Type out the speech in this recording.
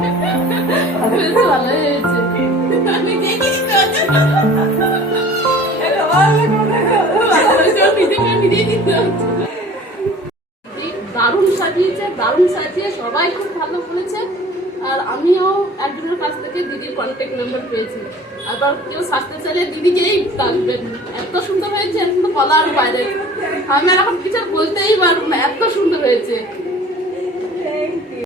বেশ ভালো হয়েছে। দারুণ সাজিয়েছে, দারুণ সাজিয়ে সবাই খুব ভালো বলেছে। আর আমিও একজনের কাছ থেকে দিদির কন্ট্যাক্ট নাম্বার পেয়েছি। আবার কেউ সাজতে চাইলে দিদিকেই ডাকবেন, এত সুন্দর হয়েছে, এত বলার বাইরে। আমি আর এখন কিছু বলতেই পারবো না, এত সুন্দর হয়েছে।